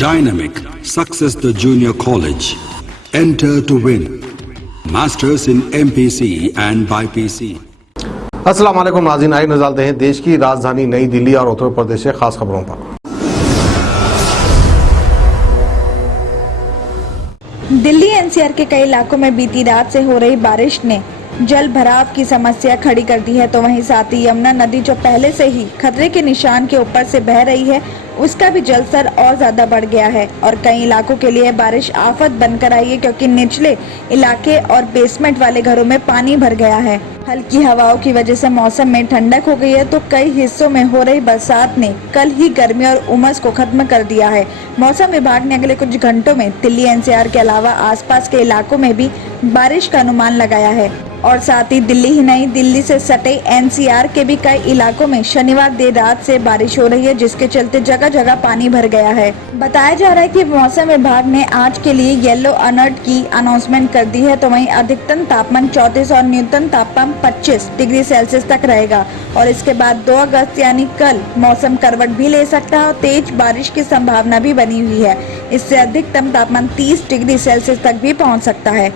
Dynamic Success the Junior College. Enter to win. Masters in MPC and BPC. अस्सलाम वालेकुम नाज़रीन, आइए नज़र डालते हैं देश की राजधानी नई दिल्ली और उत्तर प्रदेश से खास खबरों पर। दिल्ली एनसीआर के कई इलाकों में बीती रात से हो रही बारिश ने जल भराव की समस्या खड़ी कर दी है, तो वहीं साथ ही यमुना नदी जो पहले से ही खतरे के निशान के ऊपर से बह रही है, उसका भी जलस्तर और ज्यादा बढ़ गया है और कई इलाकों के लिए बारिश आफत बनकर आई है, क्योंकि निचले इलाके और बेसमेंट वाले घरों में पानी भर गया है। हल्की हवाओं की वजह से मौसम में ठंडक हो गई है, तो कई हिस्सों में हो रही बरसात ने कल ही गर्मी और उमस को खत्म कर दिया है। मौसम विभाग ने अगले कुछ घंटों में दिल्ली एनसीआर के अलावा आसपास के इलाकों में भी बारिश का अनुमान लगाया है और साथ ही दिल्ली ही नहीं, दिल्ली से सटे एनसीआर के भी कई इलाकों में शनिवार देर रात से बारिश हो रही है, जिसके चलते जगह जगह पानी भर गया है। बताया जा रहा है कि मौसम विभाग ने आज के लिए येलो अलर्ट की अनाउंसमेंट कर दी है, तो वहीं अधिकतम तापमान 34 और न्यूनतम तापमान 25 डिग्री सेल्सियस तक रहेगा और इसके बाद 2 अगस्त यानी कल मौसम करवट भी ले सकता है और तेज बारिश की संभावना भी बनी हुई है। इससे अधिकतम तापमान 30 डिग्री सेल्सियस तक भी पहुँच सकता है।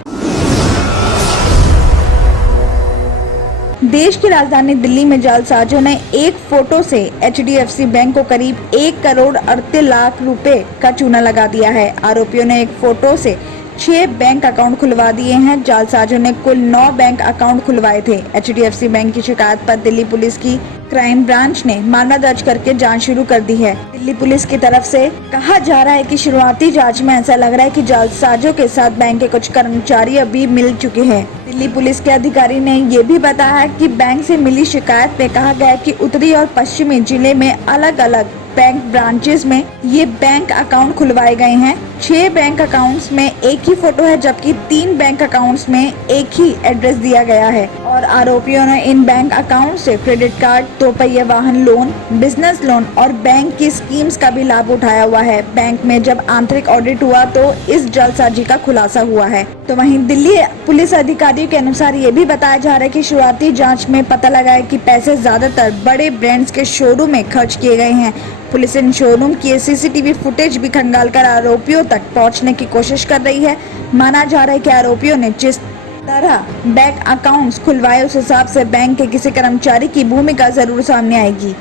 देश की राजधानी दिल्ली में जालसाजों ने एक फोटो से HDFC बैंक को करीब 1 करोड़ 38 लाख रुपए का चूना लगा दिया है। आरोपियों ने एक फोटो से 6 बैंक अकाउंट खुलवा दिए हैं। जालसाजों ने कुल 9 बैंक अकाउंट खुलवाए थे। HDFC बैंक की शिकायत पर दिल्ली पुलिस की क्राइम ब्रांच ने मामला दर्ज करके जांच शुरू कर दी है। दिल्ली पुलिस की तरफ से कहा जा रहा है कि शुरुआती जांच में ऐसा लग रहा है कि जालसाजों के साथ बैंक के कुछ कर्मचारी अभी मिल चुके हैं। दिल्ली पुलिस के अधिकारी ने ये भी बताया है कि बैंक से मिली शिकायत में कहा गया है कि उत्तरी और पश्चिमी जिले में अलग अलग बैंक ब्रांचेस में ये बैंक अकाउंट खुलवाए गए हैं। 6 बैंक अकाउंट्स में एक ही फोटो है, जबकि 3 बैंक अकाउंट्स में एक ही एड्रेस दिया गया है और आरोपियों ने इन बैंक अकाउंट से क्रेडिट कार्ड, 2 पहिया वाहन लोन, बिजनेस लोन और बैंक की स्कीम्स का भी लाभ उठाया हुआ है। बैंक में जब आंतरिक ऑडिट हुआ तो इस जालसाजी का खुलासा हुआ है। तो वहीं दिल्ली पुलिस अधिकारियों के अनुसार ये भी बताया जा रहा है कि शुरुआती जाँच में पता लगा है कि पैसे ज्यादातर बड़े ब्रांड्स के शोरूम में खर्च किए गए हैं। पुलिस इन शोरूम की CCTV फुटेज भी खंगालकर आरोपियों तक पहुंचने की कोशिश कर रही है। माना जा रहा है कि आरोपियों ने जिस तरह बैंक अकाउंट्स खुलवाए, उस हिसाब से बैंक के किसी कर्मचारी की भूमिका जरूर सामने आएगी।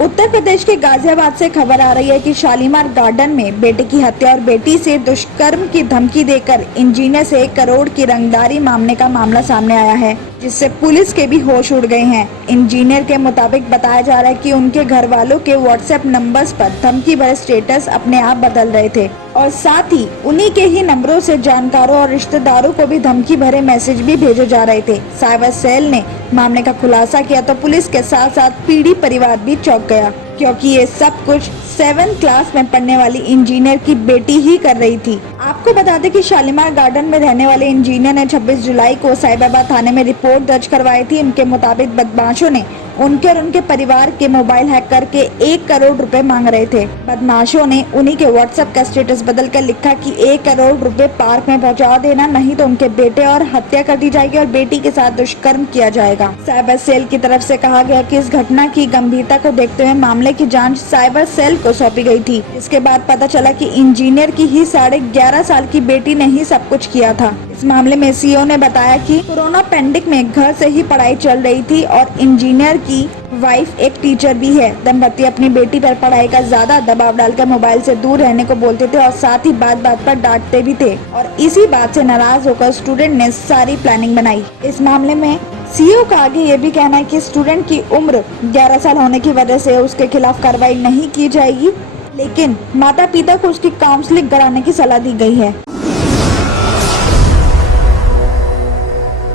उत्तर प्रदेश के गाजियाबाद से खबर आ रही है कि शालीमार गार्डन में बेटे की हत्या और बेटी से दुष्कर्म की धमकी देकर इंजीनियर से 1 करोड़ की रंगदारी मांगने का मामला सामने आया है, जिससे पुलिस के भी होश उड़ गए हैं। इंजीनियर के मुताबिक बताया जा रहा है कि उनके घर वालों के व्हाट्सएप नंबर्स पर धमकी भरे स्टेटस अपने आप बदल रहे थे और साथ ही उन्हीं के ही नंबरों से जानकारों और रिश्तेदारों को भी धमकी भरे मैसेज भी भेजे जा रहे थे। साइबर सेल ने मामले का खुलासा किया तो पुलिस के साथ साथ पीड़ित परिवार भी चौंक गया, क्योंकि ये सब कुछ 7th क्लास में पढ़ने वाली इंजीनियर की बेटी ही कर रही थी। आपको बता दें कि शालीमार गार्डन में रहने वाले इंजीनियर ने 26 जुलाई को साइबराबाद थाने में रिपोर्ट दर्ज करवाई थी। उनके मुताबिक बदमाशों ने उनके और उनके परिवार के मोबाइल हैक करके 1 करोड़ रुपए मांग रहे थे। बदमाशों ने उन्हीं के व्हाट्सएप का स्टेटस बदलकर लिखा कि 1 करोड़ रुपए पार्क में पहुंचा देना, नहीं तो उनके बेटे और हत्या कर दी जाएगी और बेटी के साथ दुष्कर्म किया जाएगा। साइबर सेल की तरफ से कहा गया कि इस घटना की गंभीरता को देखते हुए मामले की जांच साइबर सेल को सौंपी गई थी। इसके बाद पता चला कि इंजीनियर की ही 11.5 साल की बेटी ने ही सब कुछ किया था। इस मामले में CEO ने बताया कि कोरोना पैंडेमिक में घर से ही पढ़ाई चल रही थी और इंजीनियर की वाइफ एक टीचर भी है। दंपति अपनी बेटी पर पढ़ाई का ज्यादा दबाव डालकर मोबाइल से दूर रहने को बोलते थे और साथ ही बात बात पर डांटते भी थे और इसी बात से नाराज होकर स्टूडेंट ने सारी प्लानिंग बनाई। इस मामले में CEO का आगे ये भी कहना है कि स्टूडेंट की उम्र 11 साल होने की वजह से उसके खिलाफ कार्रवाई नहीं की जाएगी, लेकिन माता पिता को उसकी काउंसलिंग कराने की सलाह दी गई है।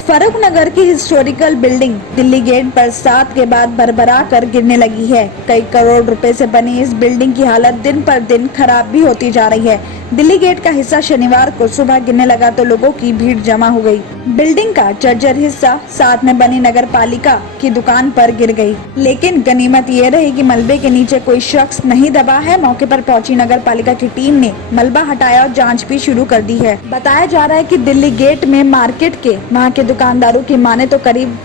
फरूख नगर की हिस्टोरिकल बिल्डिंग दिल्ली गेट बरसात के बाद भरभरा कर गिरने लगी है। कई करोड़ रुपए से बनी इस बिल्डिंग की हालत दिन पर दिन खराब भी होती जा रही है। दिल्ली गेट का हिस्सा शनिवार को सुबह गिरने लगा तो लोगों की भीड़ जमा हो गई। बिल्डिंग का जर्जर हिस्सा साथ में बनी नगर पालिका की दुकान पर गिर गई, लेकिन गनीमत ये रही कि मलबे के नीचे कोई शख्स नहीं दबा है। मौके पर पहुंची नगर पालिका की टीम ने मलबा हटाया और जांच भी शुरू कर दी है। बताया जा रहा है कि दिल्ली गेट में मार्केट के वहां के दुकानदारों की माने तो करीब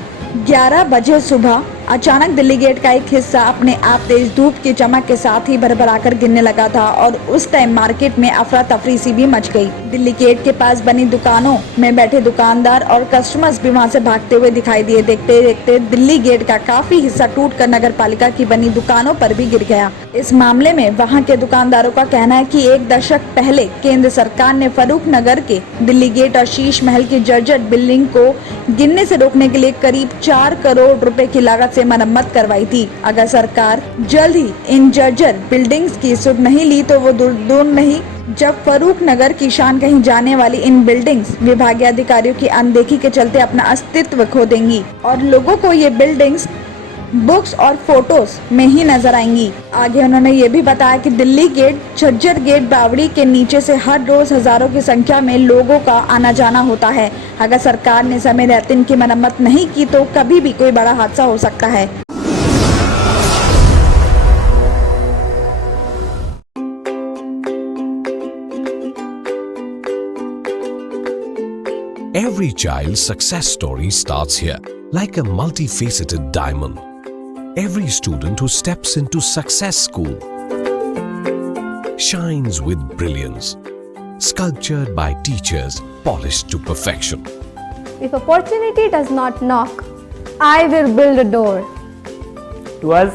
11 बजे सुबह अचानक दिल्ली गेट का एक हिस्सा अपने आप तेज धूप की चमक के साथ ही भरभराकर गिरने लगा था और उस टाइम मार्केट में अफरा तफरी सी भी मच गई। दिल्ली गेट के पास बनी दुकानों में बैठे दुकानदार और कस्टमर्स भी वहां से भागते हुए दिखाई दिए। देखते देखते दिल्ली गेट का काफी हिस्सा टूटकर नगर पालिका की बनी दुकानों पर भी गिर गया। इस मामले में वहां के दुकानदारों का कहना है कि 1 दशक पहले केंद्र सरकार ने फरूख नगर के दिल्ली गेट और शीश महल की जर्जर बिल्डिंग को गिरने से रोकने के लिए करीब 4 करोड़ रुपए की लागत से मरम्मत करवाई थी। अगर सरकार जल्द ही इन जर्जर बिल्डिंग्स की सुध नहीं ली तो वो दूर नहीं जब फरूख नगर की शान कहीं जाने वाली इन बिल्डिंग्स विभागीय अधिकारियों की अनदेखी के चलते अपना अस्तित्व खो देंगी और लोगों को ये बिल्डिंग्स बुक्स और फोटोज में ही नजर आएंगी। आगे उन्होंने ये भी बताया कि दिल्ली गेट झज्जर गेट बावड़ी के नीचे से हर रोज हजारों की संख्या में लोगों का आना जाना होता है। अगर सरकार ने समय रहते इनकी मरम्मत नहीं की तो कभी भी कोई बड़ा हादसा हो सकता है। Every child's success story starts here, like a multifaceted diamond. Every student who steps into Success School shines with brilliance, sculptured by teachers polished to perfection. If opportunity does not knock, I will build a door. To us,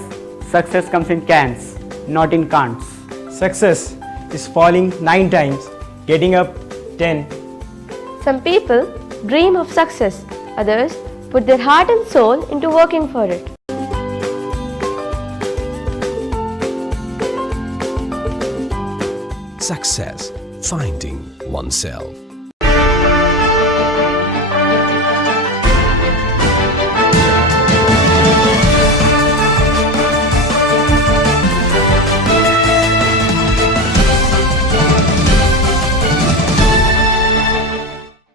success comes in cans, not in can'ts. Success is falling 9 times, getting up 10. Some people dream of success, others put their heart and soul into working for it. Success, finding oneself.